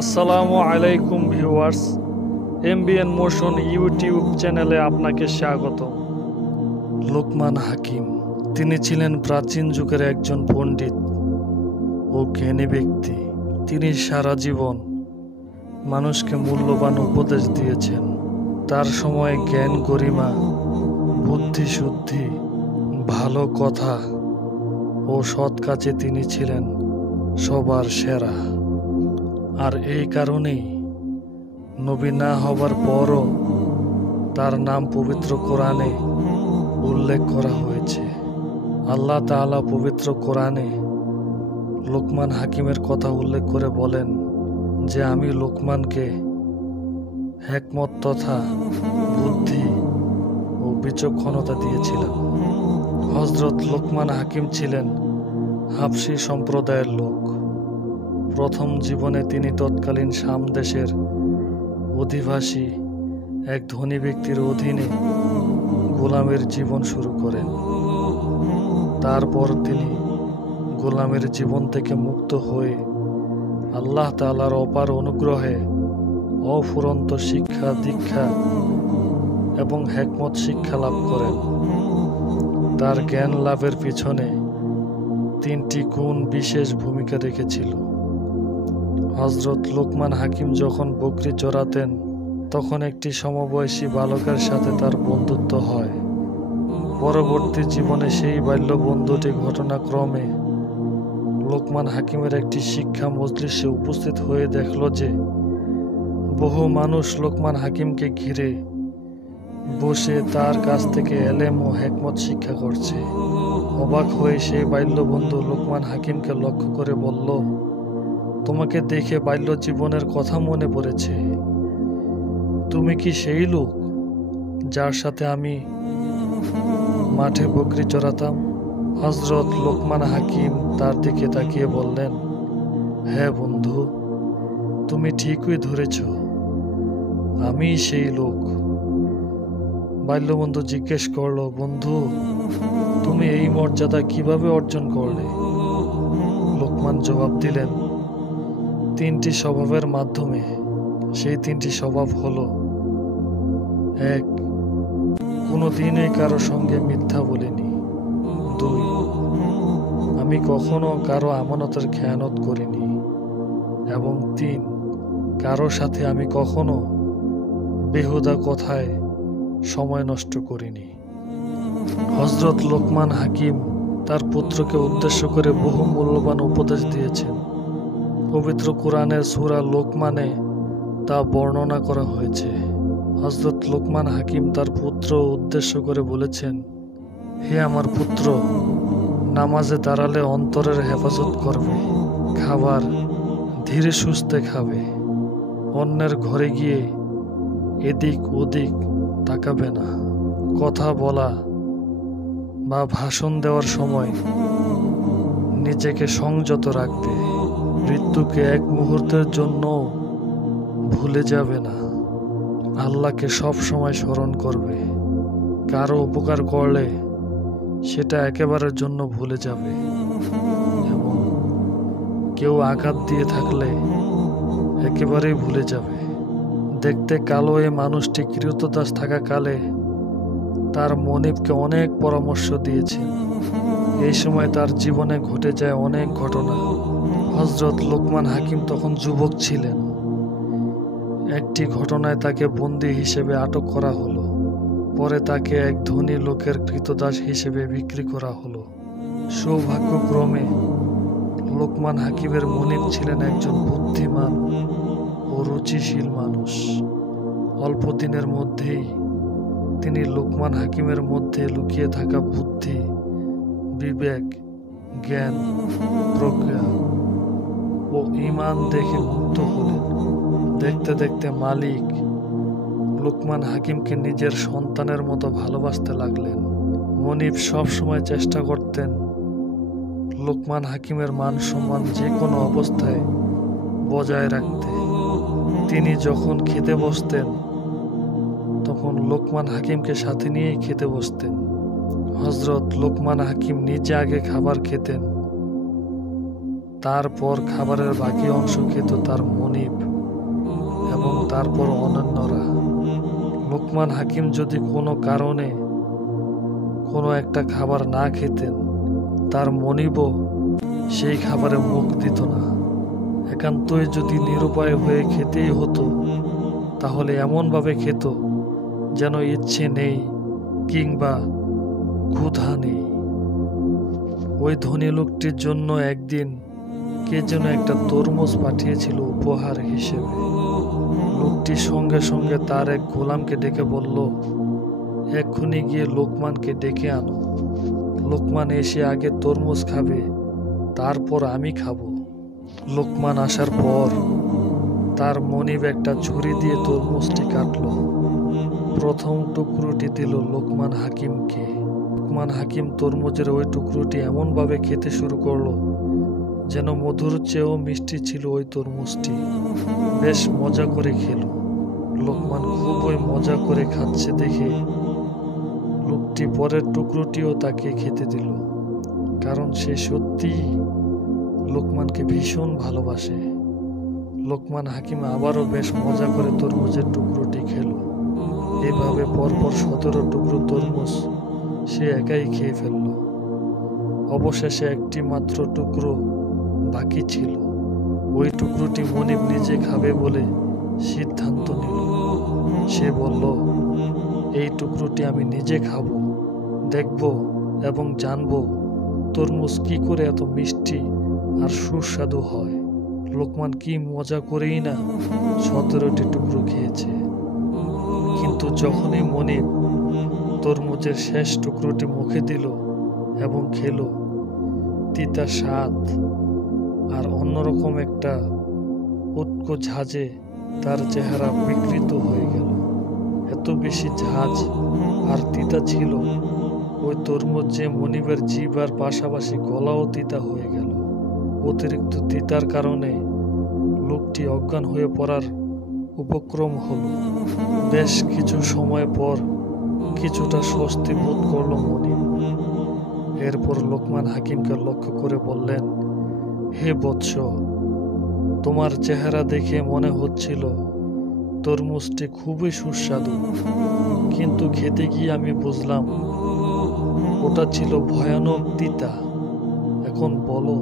আসসালামু আলাইকুম viewers, MBN motion YouTube চ্যানেলে আপনাকে স্বাগত। লোকমান হাকিম তিনি ছিলেন প্রাচীন যুগের একজন পণ্ডিত ও জ্ঞানী ব্যক্তি। তিনি সারা জীবন মানুষকে মূল্যবান উপদেশ দিয়েছেন। তার সময়ে জ্ঞান, গরিমা, বুদ্ধি শুদ্ধি, ভালো কথা ও সৎ কাজে তিনি ছিলেন সবার সেরা। আর এই কারণেই নবী না হবার পরও তার নাম পবিত্র কোরআনে উল্লেখ করা হয়েছে। আল্লাহ তাআলা পবিত্র কোরআনে লোকমান হাকিমের কথা উল্লেখ করে বলেন যে আমি লোকমানকে হিকমত তথা বুদ্ধি ও বিচক্ষণতা দিয়েছিলাম। হযরত লোকমান হাকিম ছিলেন হাবশী সম্প্রদায়ের লোক। প্রথম জীবনে তিনি তৎকালীন শাম দেশের অধিবাসী এক ধনী ব্যক্তির অধীনে গোলামের জীবন শুরু করেন। তারপর তিনি গোলামের জীবন থেকে মুক্ত হয়ে আল্লাহ তাআলার অপার অনুগ্রহে অফুরন্ত শিক্ষা, দীক্ষা এবং হিকমত শিক্ষা লাভ করেন। তার জ্ঞান লাভের পিছনে তিনটি গুণ বিশেষ ভূমিকা রেখেছিল। হযরত লোকমান হাকিম যখন বকরি চড়াতেন তখন একটি সমবয়সী বালকের সাথে তার বন্ধুত্ব হয়। পরবর্তী জীবনে সেই বাল্য বন্ধুটি ঘটনাক্রমে লোকমান হাকিমের একটি শিক্ষা মজলিসে উপস্থিত হয়ে দেখল যে বহু মানুষ লোকমান হাকিমকে ঘিরে বসে তার কাছ থেকে এলেম ও হিকমত শিক্ষা করছে। অবাক হয়ে সেই বাল্য বন্ধু লোকমান হাকিমকে লক্ষ্য করে বলল, তোমাকে দেখে বাল্য জীবনের কথা মনে পড়েছে। তুমি কি সেই লোক যার সাথে আমি মাঠে বকরি চড়াতাম? হযরত লোকমান হাকিম তার দিকে তাকিয়ে বললেন, হ্যাঁ বন্ধু, তুমি ঠিকই ধরেছ, আমি সেই লোক। বাল্যবন্ধু জিজ্ঞেস করল, বন্ধু তুমি এই মর্যাদা কিভাবে অর্জন করলে? লোকমান জবাব দিলেন, তিনটি স্বভাবের মাধ্যমে। সেই তিনটি স্বভাব হলো, 1. কোনোদিনই কারো সঙ্গে মিথ্যা বলিনি। 2. আমি কখনো কারো আমানতের খেয়ানত করিনি। এবং 3. কারো সাথে আমি কখনো বেহুদা কথায় সময় নষ্ট করিনি। হযরত লোকমান হাকিম তার পুত্রকে উদ্দেশ্য করে বহু মূল্যবান উপদেশ দিয়েছেন। পবিত্র কোরআনের সূরা লোকমানে তা বর্ণনা করা হয়েছে। হযরত লোকমান হাকিম তার পুত্র উদ্দেশ্য করে বলেছেন, হে আমার পুত্র, নামাজে দাঁড়ালে অন্তরের হেফাজত করবে, খাবার ধীরে সুস্থে খাবে, অন্যের ঘরে গিয়ে এদিক ওদিক তাকাবে না, কথা বলা বা ভাষণ দেওয়ার সময় নিজেকে সংযত রাখবে, মৃত্যুকে এক মুহূর্তের জন্য ভুলে যাবে না, আল্লাহকে সব সময় স্মরণ করবে, কারো উপকার করলে সেটা একেবারের জন্য ভুলে যাবে, এবং কেউ আঘাত দিয়ে থাকলে একেবারেই ভুলে যাবে। দেখতে কালো এই মানুষটি কৃতদাস থাকাকালে তার মনিবকে অনেক পরামর্শ দিয়েছেন। এই সময় তার জীবনে ঘটে যায় অনেক ঘটনা। হযরত লোকমান হাকিম তখন যুবক ছিলেন। একটি ঘটনায় তাকে বন্দী হিসেবে আটক করা হলো। পরে তাকে এক ধনী লোকের কৃতদাস হিসেবে বিক্রি করা হলো। সৌভাগ্যক্রমে লোকমান হাকিমের মনিব ছিলেন একজন বুদ্ধিমান ও রুচিশীল মানুষ। অল্প দিনের মধ্যেই তিনি লোকমান হাকিমের মধ্যে লুকিয়ে থাকা বুদ্ধি, বিবেক, জ্ঞান, প্রজ্ঞা ও ঈমান দেখে মুগ্ধ হলেন। দেখতে দেখতে মালিক লোকমান হাকিমকে নিজের সন্তানের মতো ভালোবাসতে লাগলেন। মনিব সব সময় চেষ্টা করতেন লোকমান হাকিমের মান সম্মান যে কোনো অবস্থায় বজায় রাখতে। তিনি যখন খেতে বসতেন তখন লোকমান হাকিমকে সাথে নিয়েই খেতে বসতেন। হযরত লোকমান হাকিম নিজে আগে খাবার খেতেন, তারপর খাবারের বাকি অংশ খেত তার মনিব এবং তারপর অন্যান্যরা। লোকমান হাকিম যদি কোনো কারণে কোনো একটা খাবার না খেতেন, তার মনিবও সেই খাবারে মুখ দিত না। একান্তই যদি নিরুপায় হয়ে খেতেই হতো, তাহলে এমনভাবে খেত যেন ইচ্ছে নেই কিংবা ক্ষুধা নেই। ওই ধনী লোকটির জন্য একদিন কে যেন একটা তরমুজ পাঠিয়েছিল উপহার হিসেবে। লোকটি সঙ্গে সঙ্গে তার এক গোলামকে ডেকে বলল, এক্ষুনি গিয়ে লোকমানকে ডেকে আনো। লোকমান এসে আগে তরমুজ খাবে, তারপর আমি খাবো। লোকমান আসার পর তার মনিব একটা ছুরি দিয়ে তরমুজটি কাটল। প্রথম টুকরোটি দিল লোকমান হাকিমকে। লোকমান হাকিম তরমুজের ওই টুকরোটি এমনভাবে খেতে শুরু করলো যেন মধুর চেয়েও মিষ্টি ছিল ওই তরমুজটি। বেশ মজা করে খেল। লোকমান খুবই মজা করে খাচ্ছে দেখে লোকটি পরের টুকরোটিও তাকে খেতে দিল, কারণ সে সত্যিই লোকমানকে ভীষণ ভালোবাসে। লোকমান হাকিম আবারও বেশ মজা করে তরমুজের টুকরোটি খেল। এভাবে পরপর 17 টুকরো তরমুজ সে একাই খেয়ে ফেলল। অবশেষে একটি মাত্র টুকরো বাকি ছিল। ওই টুকরোটি মনিব নিজে খাবে বলে সিদ্ধান্ত নিল। সে বলল, এই টুকরোটি আমি নিজে খাবো, দেখব এবং জানবো তরমুজ কি করে এত মিষ্টি আর সুস্বাদু হয়। লোকমান কি মজা করেই না 17টি টুকরো খেয়েছে। কিন্তু যখনই মনিব তরমুজের শেষ টুকরোটি মুখে দিল এবং খেল, তিতা স্বাদ আর অন্যরকম একটা উটকো ঝাঁজে তার চেহারা বিকৃত হয়ে গেল। এত বেশি ঝাঁজ আর তিতা ছিল ওই তরমুজ যে মনিবের জিহ্বার পাশাপাশি গলাও তিতা হয়ে গেল। অতিরিক্ত তিতার কারণে লোকটি অজ্ঞান হয়ে পড়ার উপক্রম হলো। বেশ কিছু সময় পর কিছুটা স্বস্তি বোধ করল মনিব। এরপর লোকমান হাকিমকে লক্ষ্য করে বললেন, হে বৎস, তোমার চেহারা দেখে মনে হচ্ছিল তরমুজটি খুবই সুস্বাদু, কিন্তু খেতে গিয়ে আমি বুঝলাম ওটা ছিল ভয়ানক তিতা। এখন বলো,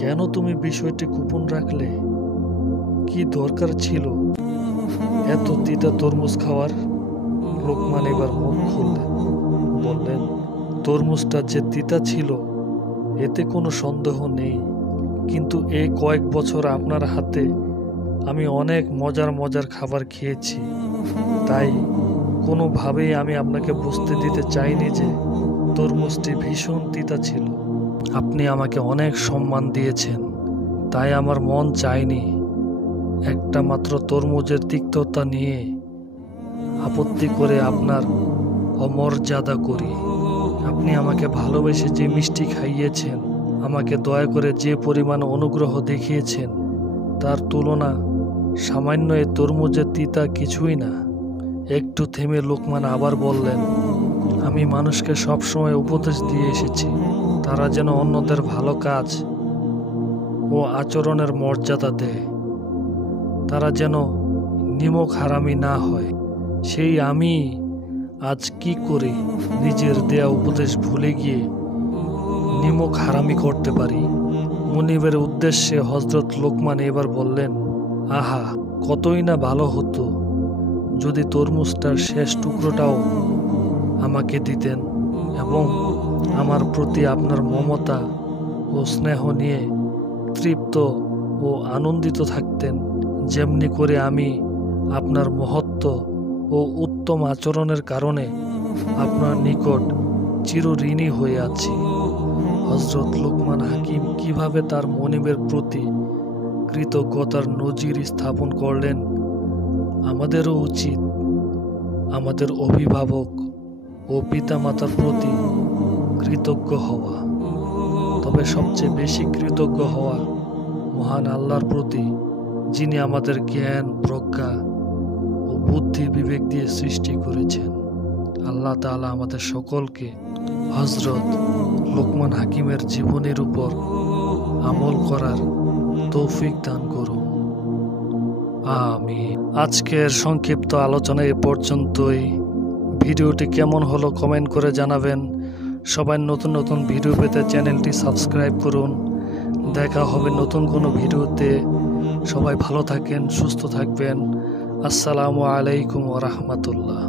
কেন তুমি বিষয়টি গোপন রাখলে? কি দরকার ছিল এত তিতা তরমুজ খাওয়ার? লোকমান এবার মুখ খুললেন, বললেন, তরমুজটা যে তিতা ছিল এতে কোনো সন্দেহ নেই, কিন্তু এই কয়েক বছর আপনার হাতে আমি অনেক মজার মজার খাবার খেয়েছি, তাই কোনোভাবেই আমি আপনাকে বুঝতে দিতে চাইনি যে তরমুজটি ভীষণ তিতা ছিল। আপনি আমাকে অনেক সম্মান দিয়েছেন, তাই আমার মন চায়নি একটা মাত্র তরমুজের তিক্ততা নিয়ে আপত্তি করে আপনার অমর্যাদা করি। আপনি আমাকে ভালোবেসে যে মিষ্টি খাইয়েছেন, আমাকে দয়া করে যে পরিমাণ অনুগ্রহ দেখিয়েছেন, তার তুলনা সামান্য এই তরমুজের তিতা কিছুই না। একটু থেমে লোকমান আবার বললেন, আমি মানুষকে সবসময় উপদেশ দিয়ে এসেছি তারা যেন অন্যদের ভালো কাজ ও আচরণের মর্যাদা দেয়, তারা যেন নিমক হারামি না হয়। সেই আমি আজ কি করে নিজের দেয়া উপদেশ ভুলে গিয়ে নিমক হারামি করতে পারি? মুনিবের উদ্দেশ্যে হযরত লোকমান এবার বললেন, আহা, কতই না ভালো হতো যদি তরমুজটার শেষ টুকরোটাও আমাকে দিতেন এবং আমার প্রতি আপনার মমতা ও স্নেহ নিয়ে তৃপ্ত ও আনন্দিত থাকতেন, যেমনি করে আমি আপনার মহত্ব ও উত্তম আচরণের কারণে আপনার নিকট চিরঋণী হয়ে আছি। হযরত লোকমান হাকিম কিভাবে তার মনিবের প্রতি কৃতজ্ঞতার নজির স্থাপন করলেন। আমাদেরও উচিত আমাদের অভিভাবক ও পিতামাতার প্রতি কৃতজ্ঞ হওয়া, তবে সবচেয়ে বেশি কৃতজ্ঞ হওয়া মহান আল্লাহর প্রতি, যিনি আমাদের জ্ঞান, প্রজ্ঞা ও বুদ্ধি বিবেক দিয়ে সৃষ্টি করেছেন। আল্লাহ তাআলা আমাদের সকলকে হযরত লোকমান হাকিমের জীবনের উপর আমল করার তৌফিক দান করুন। আমিন। আজকের সংক্ষিপ্ত আলোচনা এ পর্যন্তই। ভিডিওটি কেমন হলো কমেন্ট করে জানাবেন। সবাই নতুন নতুন ভিডিও পেতে চ্যানেলটি সাবস্ক্রাইব করুন। দেখা হবে নতুন কোনো ভিডিওতে। সবাই ভালো থাকেন, সুস্থ থাকবেন। আসসালামু আলাইকুম ওয়া রাহমাতুল্লাহ।